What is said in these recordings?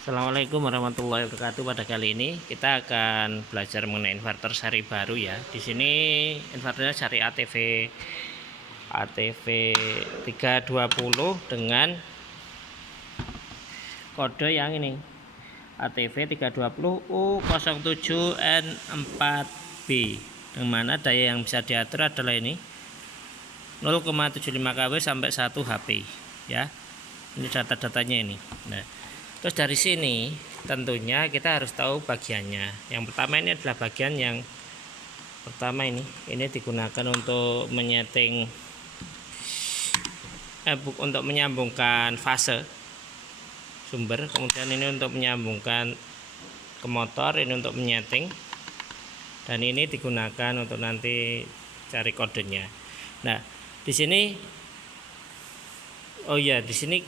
Assalamualaikum warahmatullahi wabarakatuh. Pada kali ini kita akan belajar mengenai inverter seri baru ya. Di sini inverternya seri ATV 320 dengan kode yang ini. ATV 320 U07N4B. Yang mana daya yang bisa diatur adalah ini 0,75 kW sampai 1 HP ya. Ini data-datanya ini. Nah, terus dari sini tentunya kita harus tahu bagiannya. Yang pertama ini adalah bagian yang pertama ini digunakan untuk menyeting untuk menyambungkan fase sumber, kemudian ini untuk menyambungkan ke motor, ini untuk menyeting, dan ini digunakan untuk nanti cari kodenya. Nah, di sini di sini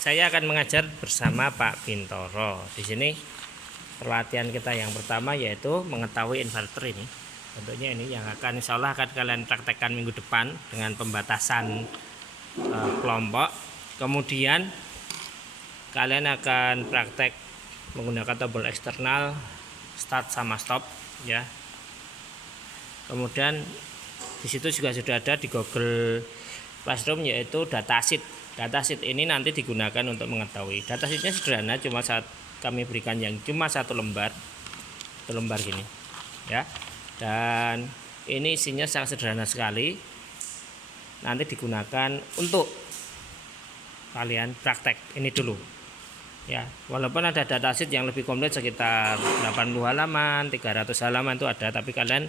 saya akan mengajar bersama Pak Bintoro. Di sini pelatihan kita yang pertama yaitu mengetahui inverter ini. Tentunya ini yang akan insya Allah akan kalian praktekkan minggu depan dengan pembatasan kelompok. Kemudian kalian akan praktek menggunakan tombol eksternal start sama stop ya. Kemudian di situ juga sudah ada di Google Classroom yaitu datasheet. Datasheet ini nanti digunakan untuk mengetahui. Datasheetnya sederhana, cuma kami berikan yang cuma satu lembar gini ya. Dan ini isinya sangat sederhana sekali. Nanti digunakan untuk kalian praktek ini dulu ya. Walaupun ada datasheet yang lebih komplit sekitar 80 halaman, 300 halaman itu ada, tapi kalian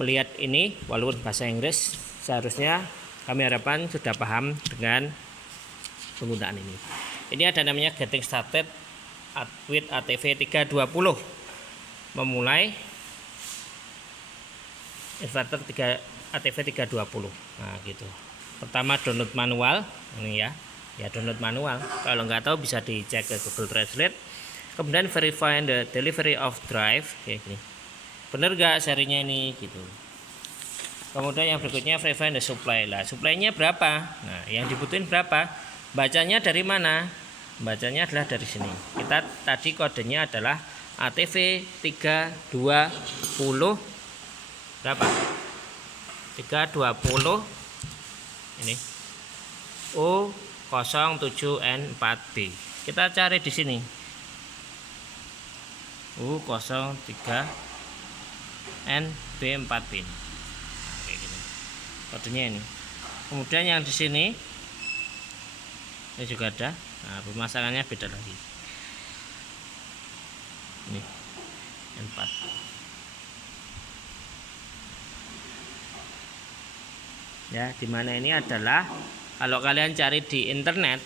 melihat ini walaupun bahasa Inggris seharusnya kami harapkan sudah paham dengan penggunaan ini. Ini ada namanya getting started with ATV 320. Memulai inverter ATV 320. Nah, gitu. Pertama download manual ini ya. Ya, download manual. Kalau nggak tahu bisa dicek ke Google Translate. Kemudian verify the delivery of drive kayak gini. Bener nggak serinya ini gitu. Kemudian yang berikutnya verify the supply lah. Supply-nya berapa? Nah, yang dibutuhin berapa? Bacanya dari mana? Bacanya adalah dari sini. Kita tadi kodenya adalah ATV 320 berapa? 320 ini U07N4B. Kita cari di sini. U03NB4B. Kodenya ini. Kemudian yang di sini ini juga ada. Nah, pemasangannya beda lagi. Ini N4. Ya, dimana ini adalah kalau kalian cari di internet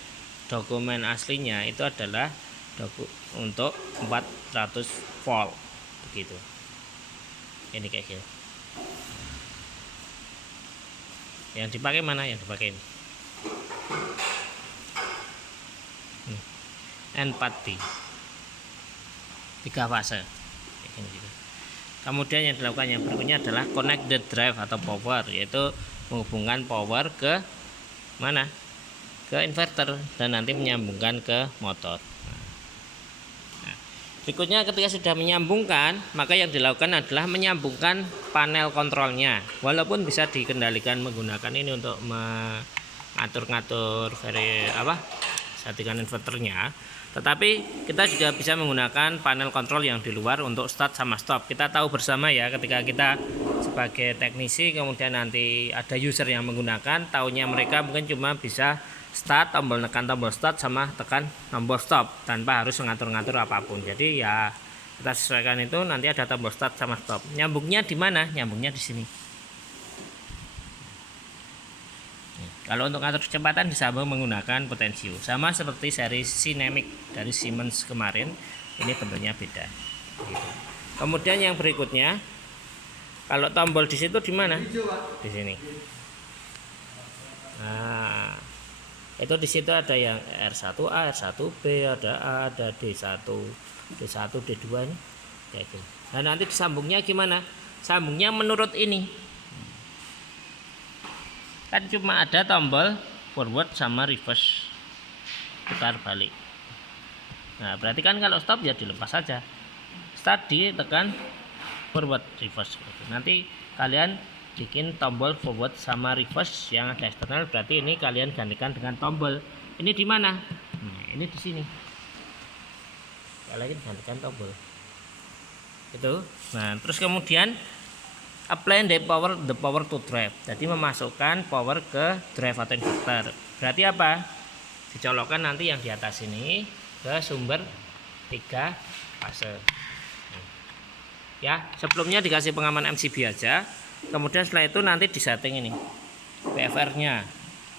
dokumen aslinya itu adalah untuk 400 volt begitu. Ini kayak gini. Yang dipakai mana? Yang dipakai ini N4D 3 fase gitu. Kemudian yang dilakukan yang berikutnya adalah connect the drive atau power, yaitu menghubungkan power ke mana? Ke inverter dan nanti menyambungkan ke motor. Nah, berikutnya ketika sudah menyambungkan, maka yang dilakukan adalah menyambungkan panel kontrolnya. Walaupun bisa dikendalikan menggunakan ini untuk mengatur-ngatur settingan inverternya, tetapi kita juga bisa menggunakan panel kontrol yang di luar untuk start sama stop. Kita tahu bersama ya, ketika kita sebagai teknisi kemudian nanti ada user yang menggunakan, taunya mereka mungkin cuma bisa start, nekan tombol start sama tekan tombol stop tanpa harus mengatur-ngatur apapun. Jadi ya kita sesuaikan itu, nanti ada tombol start sama stop. Nyambungnya di mana? Nyambungnya di sini. Kalau untuk ngatur kecepatan disambung menggunakan potensio, sama seperti seri Sinemic dari Siemens kemarin. Ini bentuknya beda. Gitu. Kemudian yang berikutnya, kalau tombol di situ di mana? Di sini. Nah, itu di situ ada yang R1A, R1B, ada A, ada D1, D1, D2 ini. Kayak gitu. Dan nanti disambungnya gimana? Sambungnya menurut ini. Kan cuma ada tombol forward sama reverse, putar balik. Nah, berarti kan kalau stop ya dilepas saja. Start ditekan forward reverse. Nanti kalian bikin tombol forward sama reverse yang ada eksternal, berarti ini kalian gantikan dengan tombol. Ini di mana? Nah, ini di sini. Kalian gantikan tombol. Itu. Nah, terus kemudian apply the power to drive. Jadi memasukkan power ke drive atau inverter. Berarti apa? Dicolokkan nanti yang di atas ini ke sumber 3 fase. Ya, sebelumnya dikasih pengaman MCB aja. Kemudian setelah itu nanti disetting ini BFR-nya,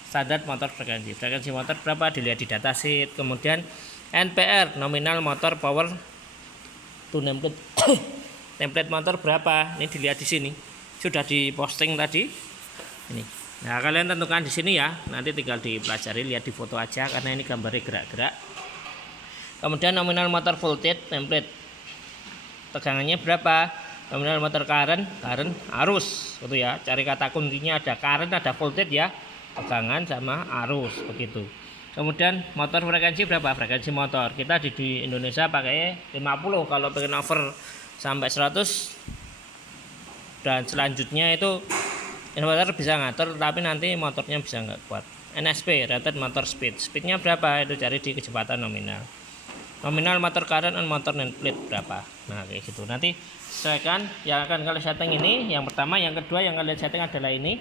standar motor frekuensi. Frekuensi motor berapa dilihat di datasheet. Kemudian NPR, nominal motor power to nameplate. Template motor berapa? Ini dilihat di sini. Sudah diposting tadi. Ini. Nah, kalian tentukan di sini ya. Nanti tinggal dipelajari, lihat di foto aja karena ini gambarnya gerak-gerak. Kemudian nominal motor voltage template. Tegangannya berapa? Nominal motor current arus gitu ya. Cari kata kuncinya ada current, ada voltage ya. Tegangan sama arus begitu. Kemudian motor frekuensi berapa? Frekuensi motor. Kita di Indonesia pakai 50, kalau pengen over sampai 100 dan selanjutnya itu inverter bisa ngatur, tapi nanti motornya bisa nggak kuat. NSP, rated motor speed. Speednya berapa? Itu cari di kecepatan nominal. Nominal motor current dan motor nameplate berapa. Nah, kayak gitu. Nanti sesuaikan yang akan kalian setting ini. Yang pertama, yang kedua yang kalian setting adalah ini.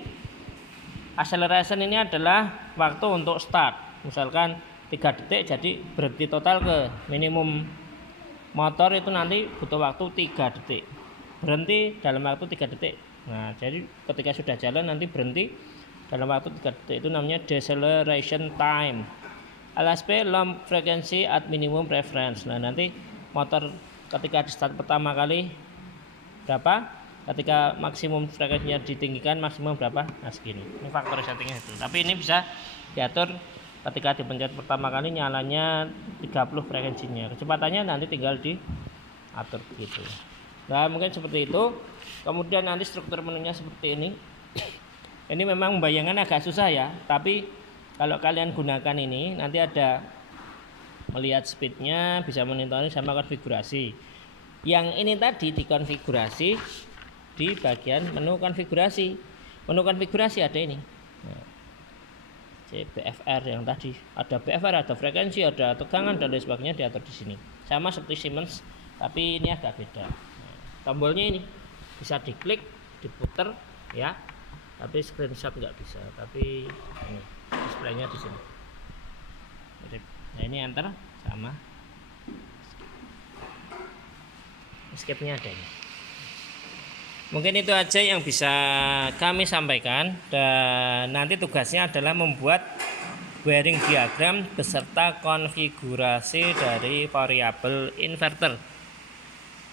Acceleration ini adalah waktu untuk start. Misalkan 3 detik, jadi berhenti total ke minimum motor itu nanti butuh waktu 3 detik. Berhenti dalam waktu 3 detik. Nah, jadi ketika sudah jalan nanti berhenti dalam waktu 3 detik. Itu namanya deceleration time. LSP, low frequency at minimum reference. Nah, nanti motor ketika di start pertama kali berapa, ketika maksimum frekuensinya ditinggikan maksimum berapa, nah segini. Ini faktor settingnya itu. Tapi ini bisa diatur ketika dipencet pertama kali nyalanya 30 frekuensinya. Kecepatannya nanti tinggal diatur gitu. Nah, mungkin seperti itu. Kemudian nanti struktur menunya seperti ini. Ini memang membayangkan agak susah ya, tapi kalau kalian gunakan ini nanti ada melihat speednya, bisa monitor sama konfigurasi. Yang ini tadi dikonfigurasi di bagian menu konfigurasi. Menu konfigurasi ada ini. Nah, BFR yang tadi ada BFR, ada frekuensi, ada tegangan dan lain sebagainya diatur di sini. Sama seperti Siemens, tapi ini agak beda. Nah, tombolnya ini bisa diklik, diputer ya. Tapi screenshot nggak bisa. Tapi ini displaynya di sini. Nah, ini enter sama escape-nya ada ini. Mungkin itu aja yang bisa kami sampaikan, dan nanti tugasnya adalah membuat wiring diagram beserta konfigurasi dari variabel inverter.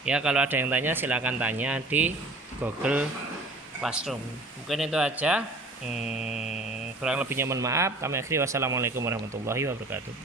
Ya, kalau ada yang tanya silakan tanya di Google Classroom. Mungkin itu aja. Kurang lebihnya mohon maaf. Kami akhiri. Wassalamualaikum warahmatullahi wabarakatuh.